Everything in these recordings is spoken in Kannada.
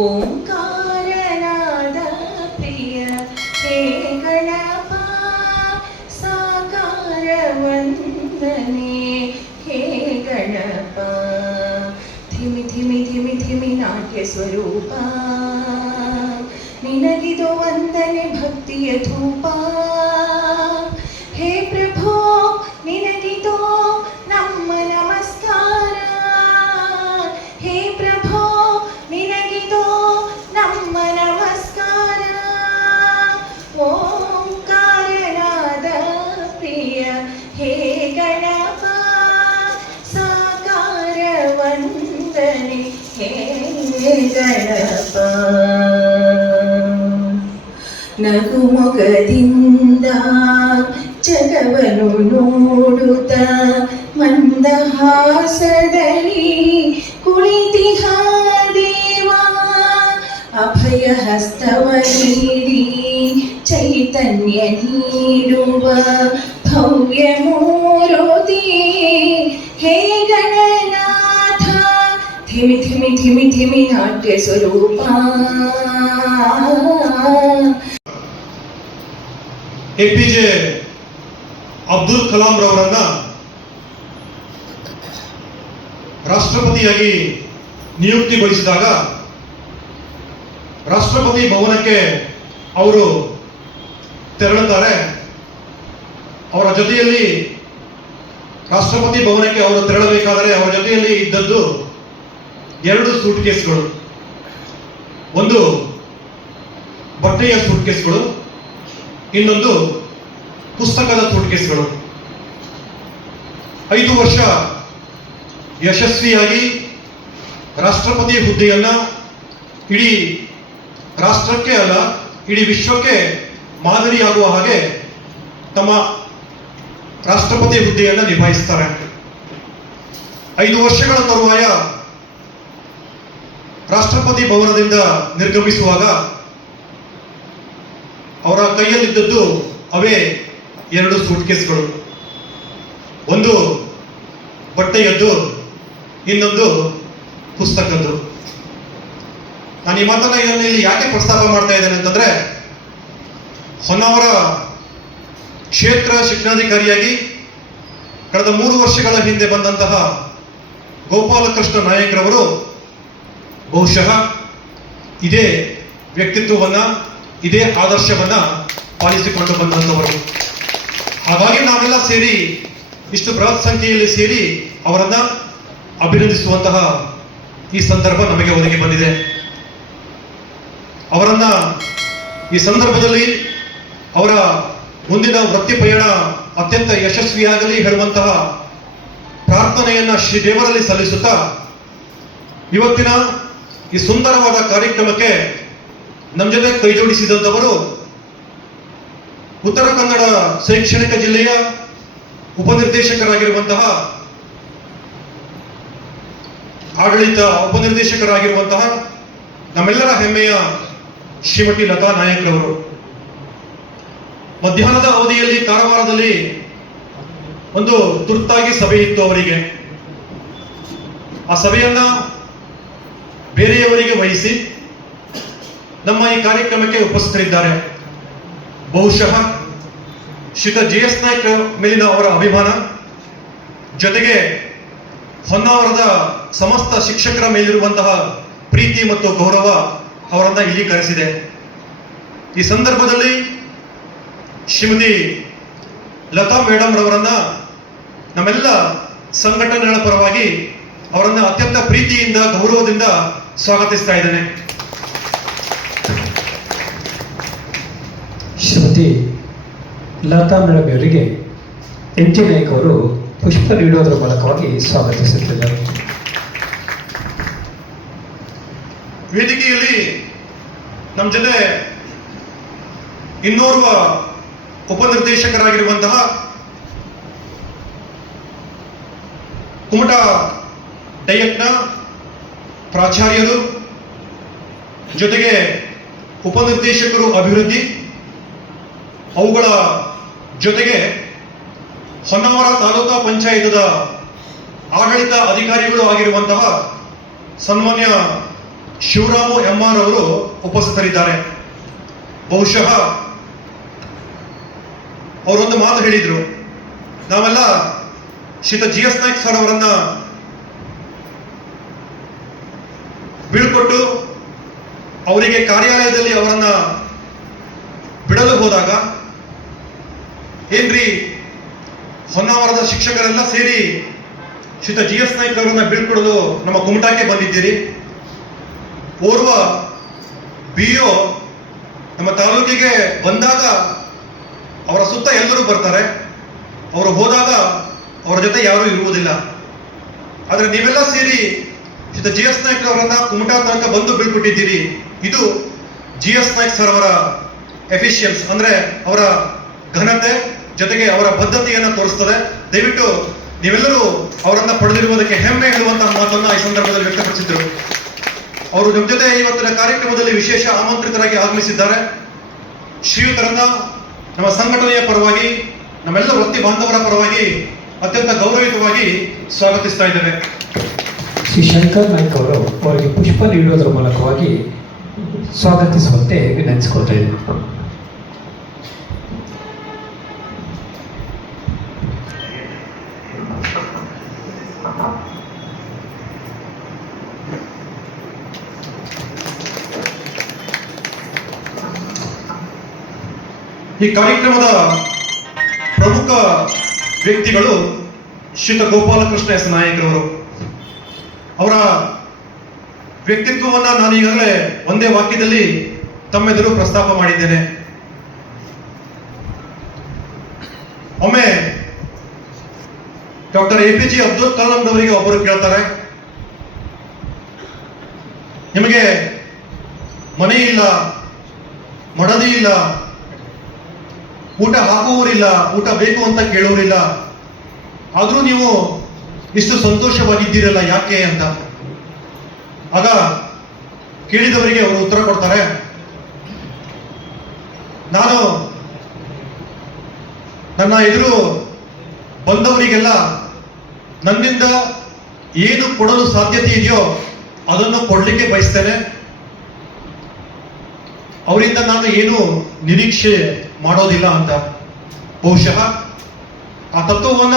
ಓಂಕಾರನಾದ ಪ್ರಿಯ ಹೇ ಗಣಪ ಸಾಕಾರ ವಂದನೆ ಹೇ ಗಣಪ ಧಿಮಿ ಧಿಮಿ ಧಿಮಿ ಧಿಮಿ ನಾಟ್ಯ ಸ್ವರೂಪ ನಿನಗಿದು ವಂದನೆ ಭಕ್ತಿಯ ಧೂಪ ಹೇ ಪ್ರಭೋ ನಿನಗಿದು ನಮ್ಮ ನಮಸ್ಕಾರ ಹೇ ಪ್ರಭೋ ನಿನಗಿದು ನಮ್ಮ ನಮಸ್ಕಾರ ಓಂಕಾರನಾದ ಪ್ರಿಯ ಹೇ ಗಣಪ ಸಾಕಾರ ವಂದನೆ ಹೇ ಗಣಪ ನಗುಮೊಗದಿಂದ ಜಗವನ್ನು ನೋಡುತ್ತ ಮಂದಹಾಸದಲ್ಲಿ ಕುಳಿತಿಹ ದೇವ ಅಭಯ ಹಸ್ತವ ನೀಡಿ ಚೈತನ್ಯ ನೀಡುವ ಭವ್ಯ ಮೂರುತಿ ಹೇ ಗಣನಾಥ ಧಿಮಿ ಧಿಮಿ ಧಿಮಿ ಧಿಮಿ ನಾಟ್ಯ ಸ್ವರೂಪ. APJ ಅಬ್ದುಲ್ ಕಲಾಂ ರವರನ್ನ ರಾಷ್ಟ್ರಪತಿಯಾಗಿ ನಿಯುಕ್ತಿಗೊಳಿಸಿದಾಗ ರಾಷ್ಟ್ರಪತಿ ಭವನಕ್ಕೆ ಅವರು ತೆರಳುತ್ತಾರೆ. ಅವರ ಜೊತೆಯಲ್ಲಿ ರಾಷ್ಟ್ರಪತಿ ಭವನಕ್ಕೆ ಅವರು ತೆರಳಬೇಕಾದರೆ ಅವರ ಜೊತೆಯಲ್ಲಿ ಇದ್ದದ್ದು 2 ಸೂಟ್ಕೇಸ್ಗಳು. ಒಂದು ಬಟ್ಟೆಯ ಸೂಟ್ಕೇಸ್ಗಳು, ಇನ್ನೊಂದು ಪುಸ್ತಕದ ಸೂಟ್ಕೇಸ್ಗಳು. 5 ವರ್ಷ ಯಶಸ್ವಿಯಾಗಿ ರಾಷ್ಟ್ರಪತಿ ಹುದ್ದೆಯನ್ನ ಇಡೀ ರಾಷ್ಟ್ರಕ್ಕೆ ಅಲ್ಲ ಇಡೀ ವಿಶ್ವಕ್ಕೆ ಮಾದರಿಯಾಗುವ ಹಾಗೆ ತಮ್ಮ ರಾಷ್ಟ್ರಪತಿ ಹುದ್ದೆಯನ್ನು ನಿಭಾಯಿಸ್ತಾರೆ. 5 ವರ್ಷಗಳ ತರುವಾಯ ರಾಷ್ಟ್ರಪತಿ ಭವನದಿಂದ ನಿರ್ಗಮಿಸುವಾಗ ಅವರ ಕೈಯಲ್ಲಿದ್ದದ್ದು ಅವೇ 2 ಸೂಟ್ಕೇಸ್ಗಳು. ಒಂದು ಬಟ್ಟೆಯದ್ದು, ಇನ್ನೊಂದು ಪುಸ್ತಕದ್ದು. ನಾನು ಈ ಮಾತನ್ನ ಇಲ್ಲಿ ಯಾಕೆ ಪ್ರಸ್ತಾಪ ಮಾಡ್ತಾ ಇದ್ದೇನೆ ಅಂತಂದ್ರೆ, ಹೊನ್ನಾವರ ಕ್ಷೇತ್ರ ಶಿಕ್ಷಣಾಧಿಕಾರಿಯಾಗಿ ಕಳೆದ 3 ವರ್ಷಗಳ ಹಿಂದೆ ಬಂದಂತಹ ಗೋಪಾಲಕೃಷ್ಣ ನಾಯಕ್ರವರು ಬಹುಶಃ ಇದೇ ವ್ಯಕ್ತಿತ್ವವನ್ನ ಇದೇ ಆದರ್ಶವನ್ನ ಪಾಲಿಸಿಕೊಂಡು ಬಂದಂತವರು. ಹಾಗಾಗಿ ನಾವೆಲ್ಲ ಸೇರಿ ಇಷ್ಟು ಬೃಹತ್ ಸಂಖ್ಯೆಯಲ್ಲಿ ಸೇರಿ ಅವರನ್ನ ಅಭಿನಂದಿಸುವಂತಹ ಈ ಸಂದರ್ಭ ನಮಗೆ ಒದಗಿ ಬಂದಿದೆ. ಅವರನ್ನ ಈ ಸಂದರ್ಭದಲ್ಲಿ ಅವರ ಮುಂದಿನ ವೃತ್ತಿ ಪಯಣ ಅತ್ಯಂತ ಯಶಸ್ವಿಯಾಗಲಿ ಹೇಳುವಂತಹ ಪ್ರಾರ್ಥನೆಯನ್ನ ಶ್ರೀ ದೇವರಲ್ಲಿ ಸಲ್ಲಿಸುತ್ತಾ, ಇವತ್ತಿನ ಈ ಸುಂದರವಾದ ಕಾರ್ಯಕ್ರಮಕ್ಕೆ ನಮ್ಮ ಜೊತೆ ಕೈ ಜೋಡಿಸಿದಂತವರು ಉತ್ತರ ಕನ್ನಡ ಶೈಕ್ಷಣಿಕ ಜಿಲ್ಲೆಯ ಉಪನಿರ್ದೇಶಕರಾಗಿರುವಂತಹ ಉಪನಿರ್ದೇಶಕರಾಗಿರುವಂತಹ ನಮ್ಮೆಲ್ಲರ ಹೆಮ್ಮೆಯ ಶ್ರೀಮತಿ ಲತಾ ನಾಯಕ್ರವರು. ಮಧ್ಯಾಹ್ನದ ಅವಧಿಯಲ್ಲಿ ಕಾರವಾರದಲ್ಲಿ ಒಂದು ತುರ್ತಾಗಿ ಸಭೆ ಇತ್ತು ಅವರಿಗೆ. ಆ ಸಭೆಯನ್ನ ಬೇರೆಯವರಿಗೆ ವಹಿಸಿ ನಮ್ಮ ಈ ಕಾರ್ಯಕ್ರಮಕ್ಕೆ ಉಪಸ್ಥಿತರಿದ್ದಾರೆ. ಬಹುಶಃ ಶ್ರೀತ JS ನಾಯ್ಕ ಮೇಲಿನ ಅವರ ಅಭಿಮಾನ, ಜೊತೆಗೆ ಹೊನ್ನಾವರದ ಸಮಸ್ತ ಶಿಕ್ಷಕರ ಮೇಲಿರುವಂತಹ ಪ್ರೀತಿ ಮತ್ತು ಗೌರವ ಅವರನ್ನ ಇಲ್ಲಿ ಕರೆಸಿದೆ. ಈ ಸಂದರ್ಭದಲ್ಲಿ ಶ್ರೀಮತಿ ಲತಾ ಮೇಡಮ್ ರವರನ್ನ ನಮ್ಮೆಲ್ಲ ಸಂಘಟನೆಗಳ ಪರವಾಗಿ ಅವರನ್ನ ಅತ್ಯಂತ ಪ್ರೀತಿಯಿಂದ ಗೌರವದಿಂದ ಸ್ವಾಗತಿಸ್ತಾ ಇದ್ದೇನೆ. ಶ್ರೀಮತಿ ಲತಾ ಮೇಡಮ್ ಅವರಿಗೆ NG ನಾಯ್ಕ ಅವರು ಪುಷ್ಪ ನೀಡುವುದರ ಮೂಲಕವಾಗಿ ಸ್ವಾಗತಿಸುತ್ತಿದ್ದಾರೆ. ವೇದಿಕೆಯಲ್ಲಿ ನಮ್ಮ ಜೊತೆ ಇನ್ನೋರ್ವ ಉಪನಿರ್ದೇಶಕರಾಗಿರುವಂತಹ ಕುಮಟಾ ಡಯಟ್ನ ಪ್ರಾಚಾರ್ಯರು, ಜೊತೆಗೆ ಉಪನಿರ್ದೇಶಕರು ಅಭಿವೃದ್ಧಿ, ಅವುಗಳ ಜೊತೆಗೆ ಹೊನ್ನಾವರ ತಾಲೂಕಾ ಪಂಚಾಯತದ ಆಡಳಿತ ಅಧಿಕಾರಿಗಳು ಆಗಿರುವಂತಹ ಸನ್ಮಾನ್ಯ ಶಿವರಾಮು ಎಂ.ಆರ್. ಅವರು ಉಪಸ್ಥಿತರಿದ್ದಾರೆ. ಬಹುಶಃ ಅವರೊಂದು ಮಾತು ಹೇಳಿದ್ರು, ನಾವೆಲ್ಲ ಶ್ರೀಯುತ ಜಿ.ಎಸ್. ನಾಯ್ಕ್ ಸರ್ ಅವರನ್ನ ಬೀಳ್ಕೊಟ್ಟು ಅವರಿಗೆ ಕಾರ್ಯಾಲಯದಲ್ಲಿ ಅವರನ್ನ ಬಿಡಲು ಹೋದಾಗ, ಏನ್ರಿ ಹೊನ್ನಾವರದ ಶಿಕ್ಷಕರೆಲ್ಲ ಸೇರಿ ಶ್ರೀಯುತ ಜಿ.ಎಸ್. ನಾಯ್ಕ್ ಅವರನ್ನ ಬೀಳ್ಕೊಡಲು ನಮ್ಮ ಕುಮಟಾಕ್ಕೆ ಬಂದಿದ್ದೀರಿ. ಓರ್ವ BO ನಮ್ಮ ತಾಲೂಕಿಗೆ ಬಂದಾಗ ಅವರ ಸುತ್ತ ಎಲ್ಲರೂ ಬರ್ತಾರೆ, ಅವರು ಹೋದಾಗ ಅವರ ಜೊತೆ ಯಾರೂ ಇರುವುದಿಲ್ಲ. ಆದ್ರೆ ನೀವೆಲ್ಲ ಸೇರಿ ಶ್ರೀಯುತ ಜಿ.ಎಸ್. ನಾಯ್ಕ್ ಅವರನ್ನ ಕುಮಟಾ ತನಕ ಬಂದು ಬೀಳ್ಕೊಟ್ಟಿದ್ದೀರಿ. ಇದು ಜಿ.ಎಸ್. ನಾಯ್ಕ್ ಸರ್ ಅವರ ಎಫಿಷಿಯನ್ಸ್, ಅಂದ್ರೆ ಅವರ ಘನತೆ ಜೊತೆಗೆ ಅವರ ಬದ್ಧತೆಯನ್ನು ತೋರಿಸ್ತದೆ. ದಯವಿಟ್ಟು ನೀವೆಲ್ಲರೂ ಅವರನ್ನ ಪಡೆದಿರುವುದಕ್ಕೆ ಹೆಮ್ಮೆ ಹೇಳುವಂತಹ ಮಾತನ್ನ ಈ ಸಂದರ್ಭದಲ್ಲಿ ವ್ಯಕ್ತಪಡಿಸಿದ್ರು. ಅವರು ನಮ್ಮ ಜೊತೆ ಇವತ್ತಿನ ಕಾರ್ಯಕ್ರಮದಲ್ಲಿ ವಿಶೇಷ ಆಮಂತ್ರಿತರಾಗಿ ಆಗಮಿಸಿದ್ದಾರೆ. ಶ್ರೀಯುತರನ್ನ ನಮ್ಮ ಸಂಘಟನೆಯ ಪರವಾಗಿ, ನಮ್ಮೆಲ್ಲ ವೃತ್ತಿ ಬಾಂಧವರ ಪರವಾಗಿ ಅತ್ಯಂತ ಗೌರವಯುತವಾಗಿ ಸ್ವಾಗತಿಸ್ತಾ ಇದ್ದೇವೆ. ಶ್ರೀ ಶಂಕರ್ ನಾಯ್ಕ್ ಅವರು ಅವರಿಗೆ ಪುಷ್ಪ ನೀಡುವುದರ ಮೂಲಕವಾಗಿ ಸ್ವಾಗತಿಸುವಂತೆ ವಿನಂತಿಸಿಕೊಳ್ತಾ ಇದ್ದಾರೆ. ಈ ಕಾರ್ಯಕ್ರಮದ ಪ್ರಮುಖ ವ್ಯಕ್ತಿಗಳು ಶ್ರೀಯುತ ಗೋಪಾಲಕೃಷ್ಣ ಎಸ್. ನಾಯಕರವರು. ಅವರ ವ್ಯಕ್ತಿತ್ವವನ್ನ ನಾನು ಈಗಾಗಲೇ ಒಂದೇ ವಾಕ್ಯದಲ್ಲಿ ತಮ್ಮೆದುರು ಪ್ರಸ್ತಾಪ ಮಾಡಿದ್ದೇನೆ. ಒಮ್ಮೆ ಡಾಕ್ಟರ್ APJ ಅಬ್ದುಲ್ ಕಲಾಂ ಅವರಿಗೆ ಒಬ್ಬರು ಕೇಳ್ತಾರೆ, ನಿಮಗೆ ಮನೆ ಇಲ್ಲ, ಮಡದಿ ಇಲ್ಲ, ಊಟ ಹಾಕುವವರಿಲ್ಲ, ಊಟ ಬೇಕು ಅಂತ ಕೇಳುವರಿಲ್ಲ, ಆದ್ರೂ ನೀವು ಇಷ್ಟು ಸಂತೋಷವಾಗಿದ್ದೀರಲ್ಲ ಯಾಕೆ ಅಂತ. ಆಗ ಕೇಳಿದವರಿಗೆ ಅವರು ಉತ್ತರ ಕೊಡ್ತಾರೆ, ನಾನು ನನ್ನ ಎದುರು ಬಂದವರಿಗೆಲ್ಲ ನನ್ನಿಂದ ಏನು ಕೊಡಲು ಸಾಧ್ಯತೆ ಇದೆಯೋ ಅದನ್ನು ಕೊಡ್ಲಿಕ್ಕೆ ಬಯಸ್ತೇನೆ. ಅವರಿಂದ ನಾನು ಏನು ನಿರೀಕ್ಷೆ ಮಾಡೋದಿಲ್ಲ ಅಂತ. ಬಹುಶಃ ಆ ತತ್ವವನ್ನ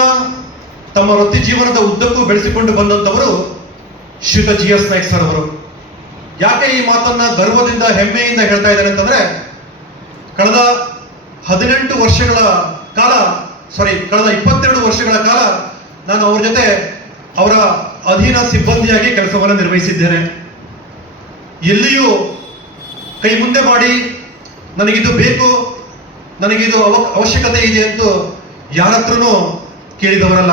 ತಮ್ಮ ವೃತ್ತಿ ಜೀವನದ ಉದ್ದಕ್ಕೂ ಬೆಳೆಸಿಕೊಂಡು ಬಂದಂತವರು ಶ್ರೀಯುತ ಜಿ.ಎಸ್. ನಾಯ್ಕ್ ಸರ್ ಅವರು. ಯಾಕೆ ಈ ಮಾತನ್ನ ಗರ್ವದಿಂದ ಹೆಮ್ಮೆಯಿಂದ ಹೇಳ್ತಾ ಇದ್ದಾರೆ ಅಂತಂದ್ರೆ, ಕಳೆದ 22 ವರ್ಷಗಳ ಕಾಲ ನಾನು ಅವ್ರ ಜೊತೆ ಅವರ ಅಧೀನ ಸಿಬ್ಬಂದಿಯಾಗಿ ಕೆಲಸವನ್ನು ನಿರ್ವಹಿಸಿದ್ದೇನೆ. ಎಲ್ಲಿಯೂ ಕೈ ಮುಂದೆ ಮಾಡಿ ನನಗಿದು ಬೇಕು, ನನಗಿದು ಅವಶ್ಯಕತೆ ಇದೆ ಅಂತ ಯಾರ ಹತ್ರನೂ ಕೇಳಿದವರಲ್ಲ.